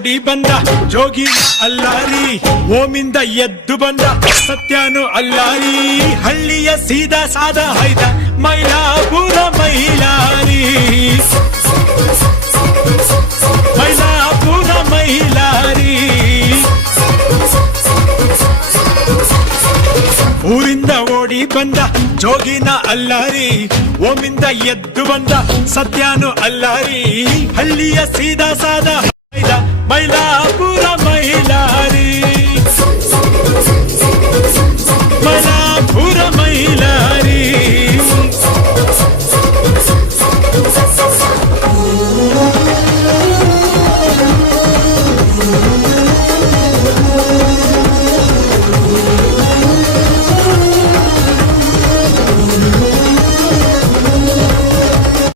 ಓಡಿ ಬಂದ ಜೋಗಿನ ಅಲ್ಲಾರಿ, ಓಮಿಂದ ಎದ್ದು ಬಂದ ಸತ್ಯನು ಅಲ್ಲಾರಿ, ಹಳ್ಳಿಯ ಸೀದಾ ಸಾದ ಹೈದ ಮೈಲಾಪುರ ಮೈಲಾರಿ, ಮೈಲಾಪುರ ಮೈಲಾರಿ. ಊರಿಂದ ಓಡಿ ಬಂದ ಜೋಗಿನ ಅಲ್ಲಾರಿ, ಓಮಿಂದ ಎದ್ದು ಬಂದ ಸತ್ಯನು ಅಲ್ಲಾರಿ, ಹಳ್ಳಿಯ ಸೀದಾ ಸಾದ ಮೈಲಾಪುರ ಮೈಲಾರಿ.